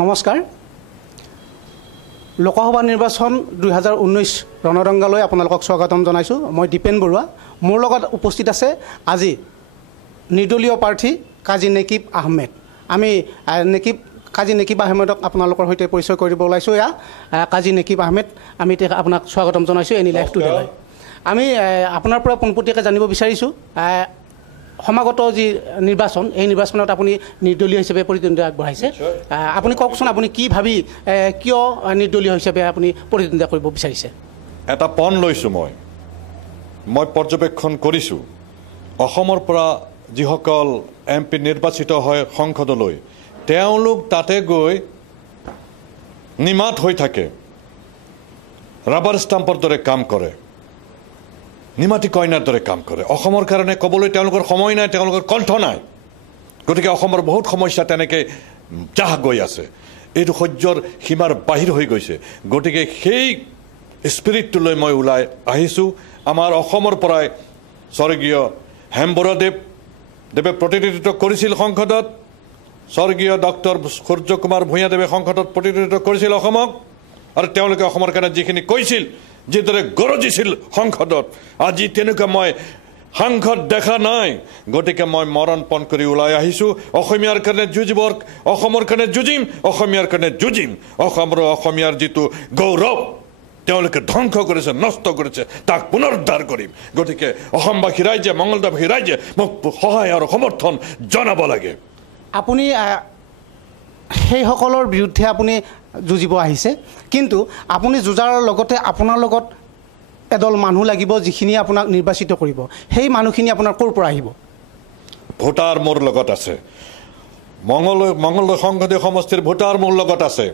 নমস্কাৰ লোকসভা নিৰ্বাচন 2019 ৰণৰংগালৈ আপোনালোকক স্বাগতম জনাইছোঁ মই দীপেন বৰুৱা মোৰ লগত উপস্থিত আছে আজি নিৰ্দলীয় প্ৰাৰ্থী কাজী নেকিব আহমেদ আমি কাজী নেকিব আহমেদক আপোনালোকৰ সৈতে পৰিচয় কৰিব ওলাইছোঁ কাজী নেকিব আহমেদ আমি আপোনাক স্বাগতম জনাইছোঁ এনি লাইভ টুডেলৈ আমি আপোনাৰ পৰা পোনপটীয়াকৈ জানিব বিচাৰিছোঁ সমাগত যি নিৰ্বাচন এই নিৰ্বাচনত আপুনি নিৰ্দলীয় হিচাপে প্ৰতিদ্বন্দ্বিতা আগবঢ়াইছে আপুনি কওকচোন আপুনি কি ভাবি কিয় নিৰ্দলীয় হিচাপে আপুনি প্ৰতিদ্বন্দ্বিতা কৰিব বিচাৰিছে এটা পণ লৈছোঁ মই পৰ্যবেক্ষণ কৰিছোঁ অসমৰ পৰা যিসকল এমপি নিৰ্বাচিত হয় সংসদলৈ তেওঁলোক তাতে গৈ নিমাত হৈ থাকে ৰাবাৰ ষ্টাম্পৰ দৰে কাম কৰে নিমাতি কইনাৰ দৰে কাম কৰে অসমৰ কাৰণে ক'বলৈ তেওঁলোকৰ সময় নাই তেওঁলোকৰ কণ্ঠ নাই গতিকে অসমৰ বহুত সমস্যা তেনেকৈ জাহ গৈ আছে এইটো সহ্যৰ সীমাৰ বাহিৰ হৈ গৈছে গতিকে সেই স্পিৰিটটোলৈ মই ওলাই আহিছোঁ আমাৰ অসমৰ পৰাই স্বৰ্গীয় হেমবৰুৱাদেৱে প্ৰতিনিধিত্ব কৰিছিল সংসদত স্বৰ্গীয় ডক্টৰ সূৰ্য কুমাৰ ভূঞাদেৱে সংসদত প্ৰতিনিধিত্ব কৰিছিল অসমক আৰু তেওঁলোকে অসমৰ কাৰণে যিখিনি কৈছিল যিদৰে গৰজিছিল সংসদত আজি তেনেকুৱা মই সাংসদ দেখা নাই গতিকে মই মৰণপণ কৰি ওলাই আহিছোঁ অসমীয়াৰ কাৰণে যুঁজিবৰ অসমৰ কাৰণে যুঁজিম অসমীয়াৰ কাৰণে যুঁজিম অসমৰ অসমীয়াৰ যিটো গৌৰৱ তেওঁলোকে ধ্বংস কৰিছে নষ্ট কৰিছে তাক পুনৰুদ্ধাৰ কৰিম গতিকে অসমবাসী ৰাইজে মঙলদৈবাসী ৰাইজে মোক সহায় আৰু সমৰ্থন জনাব লাগে আপুনি সেইসকলৰ বিৰুদ্ধে আপুনি যুঁজিব আহিছে কিন্তু আপুনি যুঁজাৰ লগতে আপোনাৰ লগত এদল মানুহ লাগিব যিখিনি আপোনাক নিৰ্বাচিত কৰিব সেই মানুহখিনি আপোনাৰ ক'ৰ পৰা আহিব ভোটাৰ মোৰ লগত আছে মঙলদৈ সংসদীয় সমষ্টিৰ ভোটাৰ মোৰ লগত আছে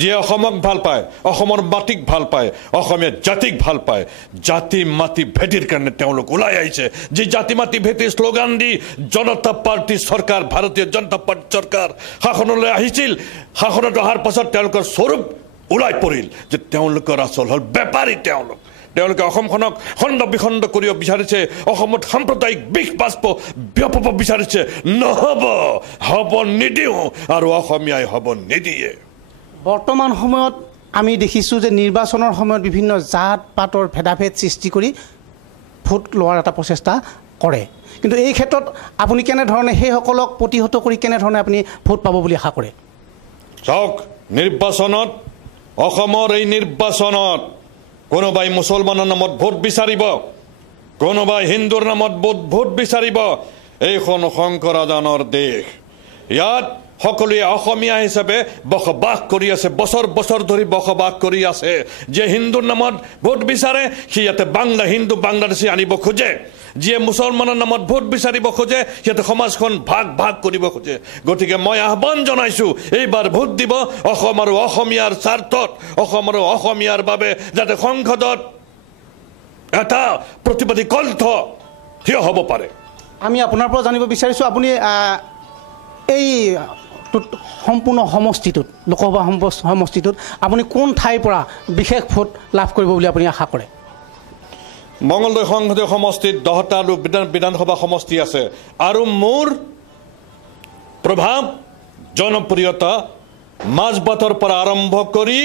যিয়ে অসমক ভাল পায় অসমৰ মাটিক ভাল পায় অসমীয়া জাতিক ভাল পায় জাতি মাটি ভেটিৰ কাৰণে তেওঁলোক ওলাই আহিছে যি জাতি মাটি ভেটি শ্লোগান দি জনতা পাৰ্টি চৰকাৰ ভাৰতীয় জনতা পাৰ্টি চৰকাৰ শাসনলৈ আহিছিল শাসনত অহাৰ পাছত তেওঁলোকৰ স্বৰূপ ওলাই পৰিল যে তেওঁলোকৰ আচল হ'ল বেপাৰী তেওঁলোকে অসমখনক খণ্ড বিখণ্ড কৰিব বিচাৰিছে অসমত সাম্প্ৰদায়িক বিষ বাষ্প বিয়পাব বিচাৰিছে হ'ব নিদিওঁ আৰু অসমীয়াই হ'ব নিদিয়ে বৰ্তমান সময়ত আমি দেখিছোঁ যে নিৰ্বাচনৰ সময়ত বিভিন্ন জাত পাতৰ ভেদাভেদ সৃষ্টি কৰি ভোট লোৱাৰ এটা প্ৰচেষ্টা কৰে কিন্তু এই ক্ষেত্ৰত আপুনি কেনেধৰণে সেইসকলক প্ৰতিহত কৰি কেনেধৰণে আপুনি ভোট পাব বুলি আশা কৰে চাওক নিৰ্বাচনত অসমৰ এই নিৰ্বাচনত কোনোবাই মুছলমানৰ নামত ভোট বিচাৰিব কোনোবাই হিন্দুৰ নামত ভোট বিচাৰিব এইখন শংকৰাজানৰ দেশ ইয়াত সকলোৱে অসমীয়া হিচাপে বসবাস কৰি আছে বছৰ বছৰ ধৰি বসবাস কৰি আছে যে হিন্দুৰ নামত ভোট বিচাৰে সি ইয়াতে হিন্দু বাংলাদেশী আনিব খোজে যিয়ে মুছলমানৰ নামত ভোট বিচাৰিব খোজে সিহঁতে সমাজখন ভাগ কৰিব খোজে গতিকে মই আহ্বান জনাইছোঁ এইবাৰ ভোট দিব অসম আৰু অসমীয়াৰ স্বাৰ্থত অসম আৰু অসমীয়াৰ বাবে যাতে সংসদত এটা প্ৰতিবাদী কণ্ঠ থিয় হ'ব পাৰে আমি আপোনাৰ পৰা জানিব বিচাৰিছোঁ আপুনি এই সম্পূৰ্ণ সমষ্টিটোত লোকসভা সমষ্টিটোত আপুনি কোন ঠাইৰ পৰা বিশেষ ভোট লাভ কৰিব বুলি আপুনি আশা কৰে মঙলদৈ সংসদীয় সমষ্টিত 10টা বিধানসভা সমষ্টি আছে আৰু মোৰ প্ৰভাৱ জনপ্ৰিয়তা মাজবাটৰ পৰা আৰম্ভ কৰি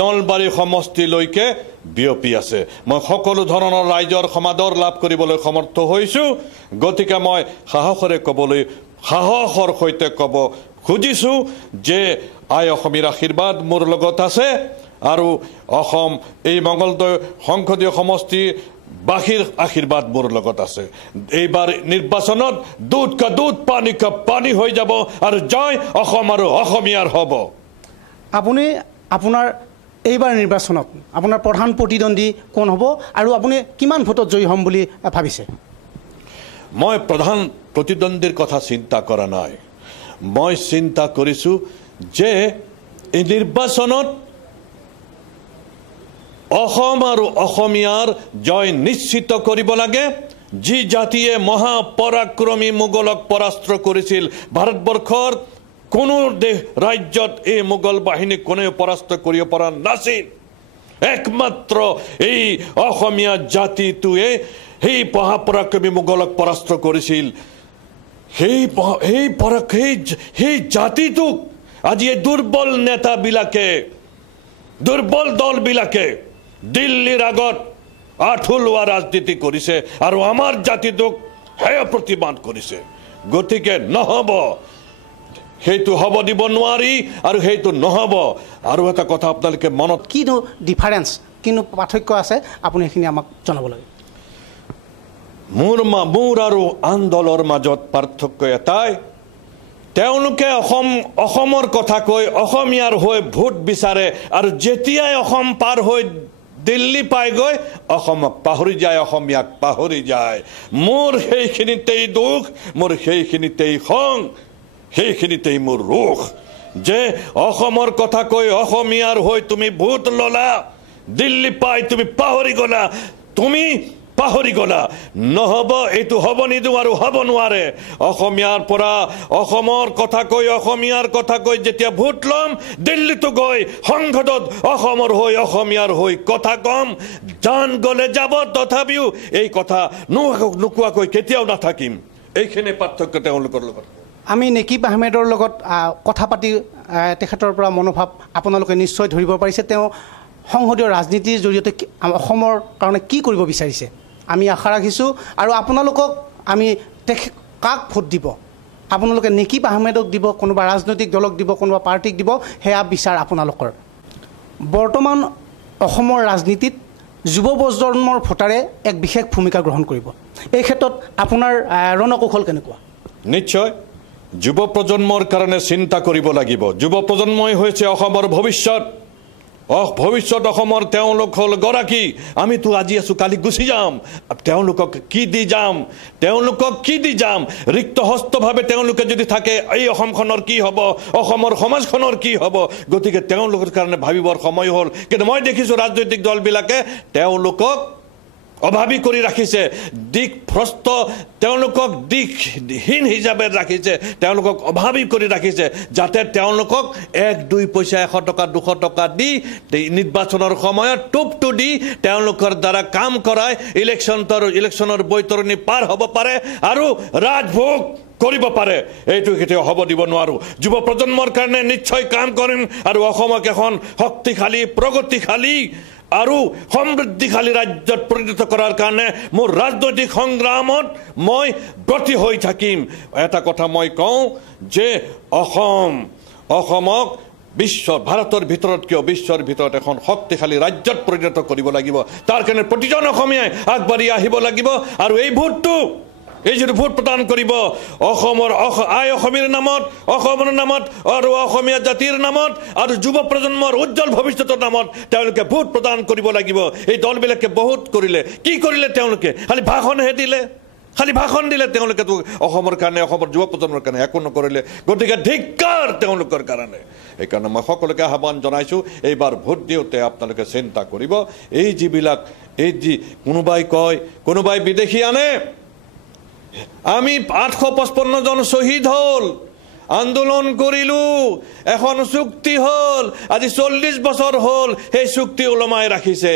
নলবাৰী সমষ্টিলৈকে বিয়পি আছে মই সকলো ধৰণৰ ৰাইজৰ সমাদৰ লাভ কৰিবলৈ সমৰ্থ হৈছোঁ গতিকে মই সাহসৰ সৈতে ক'ব খুজিছোঁ যে আই অসমীৰ আশীৰ্বাদ মোৰ লগত আছে আৰু অসম এই মঙলদৈ সংসদীয় সমষ্টি বাসীৰ আশীৰ্বাদ মোৰ লগত আছে এইবাৰ নিৰ্বাচনত দুধ কা দুধ পানী কা পানী হৈ যাব আৰু জয় অসম আৰু অসমীয়াৰ হ'ব আপুনি আপোনাৰ এইবাৰ নিৰ্বাচনত আপোনাৰ প্ৰধান প্ৰতিদ্বন্দ্বী কোন হ'ব আৰু আপুনি কিমান ভোটত জয়ী হ'ম বুলি ভাবিছে মই প্ৰধান প্ৰতিদ্বন্দ্বীৰ কথা চিন্তা কৰা নাই মই চিন্তা কৰিছোঁ যে এই নিৰ্বাচনত অসম আৰু অসমীয়াৰ জয় নিশ্চিত কৰিব লাগে যি জাতিয়ে মহাপৰাক্ৰমী মোগলক পৰাস্ত কৰিছিল ভাৰতবৰ্ষৰ কোনো দেশ ৰাজ্যত এই মোগল বাহিনী কোনেও পৰাস্ত কৰিব পৰা নাছিল একমাত্ৰ এই অসমীয়া জাতিটোৱে সেই মহাপৰাক্ৰমী মোগলক পৰাস্ত কৰিছিল সেই জাতিটোক আজি এই দুৰ্বল নেতাবিলাকে দুৰ্বল দলবিলাকে দিল্লীৰ আগত আঁঠুলোৱা ৰাজনীতি কৰিছে আৰু আমাৰ জাতিটোক হেয় প্ৰতিবাদ কৰিছে গতিকে নহ'ব সেইটো হ'ব দিব নোৱাৰি আৰু সেইটো নহ'ব আৰু এটা কথা আপোনালোকে মনত কিনো ডিফাৰেঞ্চ কিনো পাৰ্থক্য আছে আপুনি সেইখিনি আমাক জনাব লাগে মোৰ আৰু আন দলৰ মাজত পাৰ্থক্য এটাই তেওঁলোকে অসমৰ কথা কৈ অসমীয়াৰ হৈ ভোট বিচাৰে আৰু যেতিয়াই অসম পাৰ হৈ দিল্লী পাইগৈ অসমক পাহৰি যায় অসমীয়াক পাহৰি যায় মোৰ সেইখিনিতেই দুখ মোৰ সেইখিনিতেই খং সেইখিনিতেই মোৰ ৰোষ যে অসমৰ কথা কৈ অসমীয়াৰ হৈ তুমি ভোট ললা দিল্লী পাই তুমি পাহৰি গলা নহ'ব এইটো হ'ব নিদিওঁ আৰু হ'ব নোৱাৰে অসমীয়াৰ পৰা অসমৰ কথা কৈ অসমীয়াৰ কথা কৈ যেতিয়া ভোট ল'ম দিল্লীতো গৈ সংসদত অসমৰ হৈ অসমীয়াৰ হৈ কথা কম জান গ'লে যাব তথাপিও এই কথা নোকোৱাকৈ কেতিয়াও নাথাকিম এইখিনি পাৰ্থক্য তেওঁলোকৰ লগত আমি নেকিব আহমেদৰ লগত কথা পাতি তেখেতৰ পৰা মনোভাৱ আপোনালোকে নিশ্চয় ধৰিব পাৰিছে তেওঁ সংসদীয় ৰাজনীতিৰ জৰিয়তে অসমৰ কাৰণে কি কৰিব বিচাৰিছে আমি আশা ৰাখিছোঁ আৰু আপোনালোকক আমি কাক ভোট দিব আপোনালোকে নেকিব আহমেদক দিব কোনোবা ৰাজনৈতিক দলক দিব কোনোবা পাৰ্টিক দিব সেয়া বিচাৰ আপোনালোকৰ বৰ্তমান অসমৰ ৰাজনীতিত যুৱ প্ৰজন্মৰ ভোটাৰে এক বিশেষ ভূমিকা গ্ৰহণ কৰিব এই ক্ষেত্ৰত আপোনাৰ ৰণকৌশল কেনেকুৱা নিশ্চয় যুৱ প্ৰজন্মৰ কাৰণে চিন্তা কৰিব লাগিব যুৱ প্ৰজন্মই হৈছে অসমৰ ভৱিষ্যত অসমৰ তেওঁলোক হ'ল গৰাকী আমিতো আজি আছোঁ কালি গুচি যাম তেওঁলোকক কি দি যাম ৰিক্ত হস্তভাৱে তেওঁলোকে যদি থাকে এই অসমখনৰ কি হ'ব অসমৰ সমাজখনৰ কি হ'ব গতিকে তেওঁলোকৰ কাৰণে ভাবিবৰ সময় হ'ল কিন্তু মই দেখিছোঁ ৰাজনৈতিক দলবিলাকে তেওঁলোকক অভাৱী কৰি ৰাখিছে দিকভ্ৰষ্ট তেওঁলোকক দিকহীন হিচাপে ৰাখিছে তেওঁলোকক অভাৱী কৰি ৰাখিছে যাতে তেওঁলোকক 1-2 পইচা 100 টকা 200 টকা দি নিৰ্বাচনৰ সময়ত টোপটো দি তেওঁলোকৰ দ্বাৰা কাম কৰাই ইলেকশ্যনৰ বৈতৰণি পাৰ হ'ব পাৰে আৰু ৰাজভোগ কৰিব পাৰে এইটো কেতিয়াও হ'ব দিব নোৱাৰোঁ যুৱ প্ৰজন্মৰ কাৰণে নিশ্চয় কাম কৰিম আৰু অসমক এখন শক্তিশালী প্ৰগতিশালী আৰু সমৃদ্ধিশালী ৰাজ্যত পৰিণত কৰাৰ কাৰণে মোৰ ৰাজনৈতিক সংগ্ৰামত মই ব্ৰতী হৈ থাকিম এটা কথা মই কওঁ যে অসমক ভাৰতৰ ভিতৰত কিয় বিশ্বৰ ভিতৰত এখন শক্তিশালী ৰাজ্যত পৰিণত কৰিব লাগিব তাৰ কাৰণে প্ৰতিজন অসমীয়াই আগবাঢ়ি আহিব লাগিব আৰু এই ভোটটো এই যে ভোট প্ৰদান কৰিব অসমৰ অসমীৰ নামত অসমৰ নামত আৰু অসমীয়া জাতিৰ নামত আৰু যুৱ প্ৰজন্মৰ উজ্জ্বল ভৱিষ্যতৰ নামত তেওঁলোকে ভোট প্ৰদান কৰিব লাগিব এই দলবিলাকে বহুত কৰিলে কি কৰিলে তেওঁলোকে খালি ভাষণ দিলে তেওঁলোকে অসমৰ কাৰণে অসমৰ যুৱ প্ৰজন্মৰ কাৰণে একো নকৰিলে গতিকে ধিক্কাৰ তেওঁলোকৰ কাৰণে সেইকাৰণে মই সকলোকে আহ্বান জনাইছোঁ এইবাৰ ভোট দিওঁতে আপোনালোকে চিন্তা কৰিব এই যিবিলাক এই যি কোনোবাই কয় কোনোবাই বিদেশী আনে আমি 855 জন শহীদ হল আন্দোলন কৰিলো এখন চুক্তি হল আজি 40 বছৰ হল সেই চুক্তি ওলমাই ৰাখিছে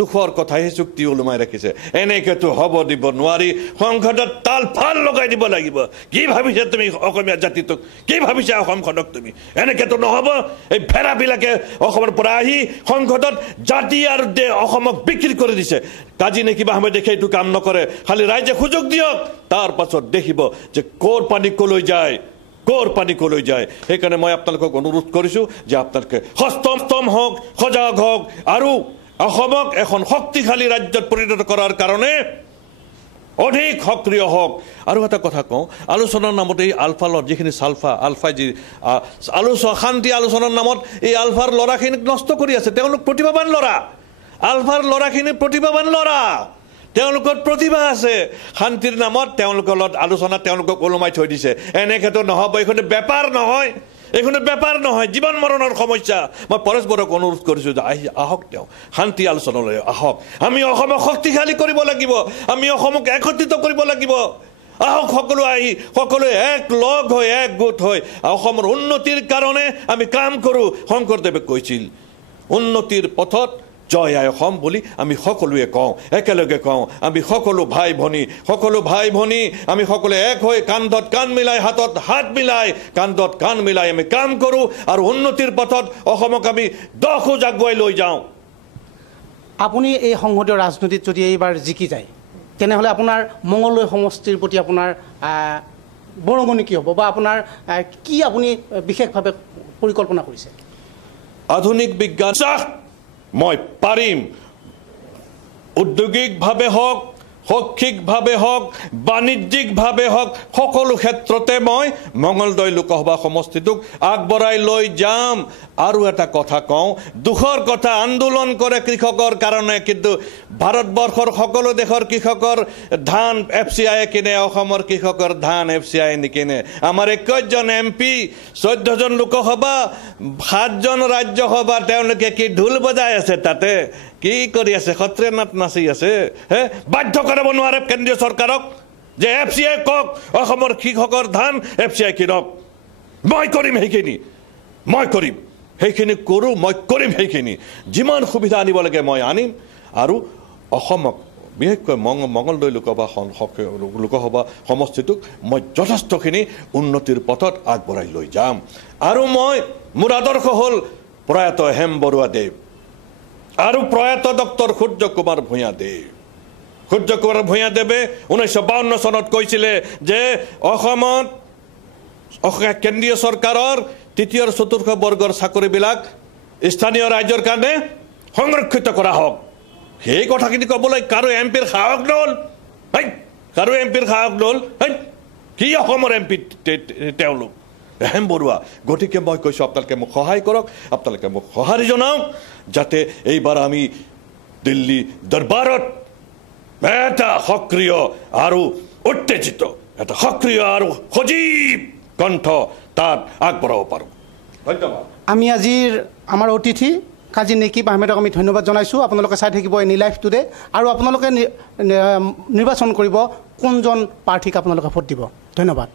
দুখৰ কথা সেই চুক্তি ওলমাই ৰাখিছে এনেকেতো হ'ব দিব নোৱাৰি সংসদত তাল ফাল লগাই দিব লাগিব কি ভাবিছে তুমি অসমীয়া জাতিটোক কি ভাবিছে অসমখনক তুমি এনেকেতো নহ'ব এই ফেৰাবিলাকে অসমৰ পৰা আহি সংসদত জাতি আৰু অসমক বিক্ৰী কৰি দিছে কাজী নেকিব আহমেদে সেইটো কাম নকৰে খালি ৰাইজে সুযোগ দিয়ক তাৰ পাছত দেখিব যে ক'ৰ পানী কলৈ যায় সেইকাৰণে মই আপোনালোকক অনুৰোধ কৰিছোঁ যে আপোনালোকে সষ্টম হওক সজাগ হওক আৰু অসমক এখন শক্তিশালী ৰাজ্যত পৰিণত কৰাৰ কাৰণে অধিক সক্ৰিয় হওক আৰু এটা কথা কওঁ আলোচনাৰ নামত এই আলফালৰ যিখিনি আলফাই যি শান্তি আলোচনাৰ নামত এই আলফাৰ ল'ৰাখিনিক নষ্ট কৰি আছে তেওঁলোক প্ৰতিভাৱান ল'ৰা আলফাৰ ল'ৰাখিনি প্ৰতিভাৱান ল'ৰা তেওঁলোকৰ প্ৰতিভা আছে শান্তিৰ নামত তেওঁলোকৰ লগত আলোচনা তেওঁলোকক ওলমাই থৈ দিছে এনেকেতো নহ'ব এইখন বেপাৰ নহয় জীৱন মৰণৰ সমস্যা মই পৰেশ বৰুৱাক অনুৰোধ কৰিছোঁ যে আহক তেওঁ শান্তি আলোচনালৈ আহক আমি অসমক শক্তিশালী কৰিব লাগিব আমি অসমক একত্ৰিত কৰিব লাগিব আহক সকলোৱে এক লগ হৈ এক গোট হৈ অসমৰ উন্নতিৰ কাৰণে আমি কাম কৰোঁ শংকৰদেৱে কৈছিল উন্নতিৰ পথত জয় আই অসম বুলি আমি সকলোৱে কওঁ, একেলগে কওঁ। আমি সকলো ভাই ভনী আমি সকলোৱে এক হৈ কান্ধত কান্ধ মিলাই, হাতত হাত মিলাই, কান্ধত কান্ধ মিলাই আমি কাম কৰোঁ আৰু উন্নতিৰ পথত অসমক আমি 10 খোজ আগুৱাই লৈ যাওঁ। আপুনি এই সংসদীয় ৰাজনীতিত যদি এইবাৰ জিকি যায় তেনেহ'লে আপোনাৰ মঙলদৈ সমষ্টিৰ প্ৰতি আপোনাৰ বৰঙণি কি হ'ব বা আপোনাৰ কি আপুনি বিশেষভাৱে পৰিকল্পনা কৰিছে? আধুনিক বিজ্ঞান মই পাৰিম, উদ্যোগিকভাৱে হওক, শৈক্ষিকভাৱে হওক, বাণিজ্যিকভাৱে হওক, সকলো ক্ষেত্ৰতে মই মঙলদৈ লোকসভা সমষ্টিটোক আগবঢ়াই লৈ যাম। আৰু এটা কথা কওঁ, দুখৰ কথা, আন্দোলন কৰে কৃষকৰ কাৰণে, কিন্তু ভাৰতবৰ্ষৰ সকলো দেশৰ কৃষকৰ ধান FCI কিনে, অসমৰ কৃষকৰ ধান FCI নিকিনে। আমাৰ 21 জন MP, 14 জন লোকসভা, 7 জন ৰাজ্যসভা, তেওঁলোকে কি ঢোল বজাই আছে তাতে? কি কৰি আছে? সত্ৰীয়া নাট নাচি আছে? বাধ্য কৰাব নোৱাৰে কেন্দ্ৰীয় চৰকাৰক যে FCI কওক অসমৰ কৃষকৰ ধান FCI কিনক? মই কৰিম সেইখিনি, মই কৰিম সেইখিনি কৰোঁ, মই কৰিম সেইখিনি। যিমান সুবিধা আনিব লাগে মই আনিম আৰু অসমক বিশেষকৈ মঙলদৈ লোকসভা সমষ্টিটোক মই যথেষ্টখিনি উন্নতিৰ পথত আগবঢ়াই লৈ যাম। আৰু মোৰ আদৰ্শ হ'ল প্ৰয়াত হেম বৰুৱা দেৱ আৰু প্ৰয়াত ডক্টৰ সূৰ্য কুমাৰ ভূঞা দেৱ। সূৰ্য কুমাৰ ভূঞা দেৱে 1952 চনত কৈছিলে যে অসমত কেন্দ্ৰীয় চৰকাৰৰ তৃতীয় আৰু চতুৰ্থ বৰ্গৰ চাকৰিবিলাক স্থানীয় ৰাইজৰ কাৰণে সংৰক্ষিত কৰা হওক। সেই কথাখিনি ক'বলৈ কাৰো এমপিৰ সাহস নহ'ল। কাৰো এমপিৰ সাহস নহ'ল। কি অসমৰ MP তেওঁলোক? হেম বৰুৱা। গতিকে মই কৈছোঁ আপোনালোকে মোক সহায় কৰক, আপোনালোকে মোক সঁহাৰি জনাওক, যাতে এইবাৰ আমি দিল্লী দৰবাৰত এটা সক্ৰিয় আৰু উত্তেজিত, এটা সক্ৰিয় আৰু সজীৱ কণ্ঠ তাত আগবঢ়াব পাৰোঁ। ধন্যবাদ। আমি আজিৰ আমাৰ অতিথি কাজী নেকিব আহমেদক আমি ধন্যবাদ জনাইছোঁ। আপোনালোকে চাই থাকিব এনি লাইভ টুডে আৰু আপোনালোকে নিৰ্বাচন কৰিব কোনজন প্ৰাৰ্থীক আপোনালোকে ভোট দিব। ধন্যবাদ।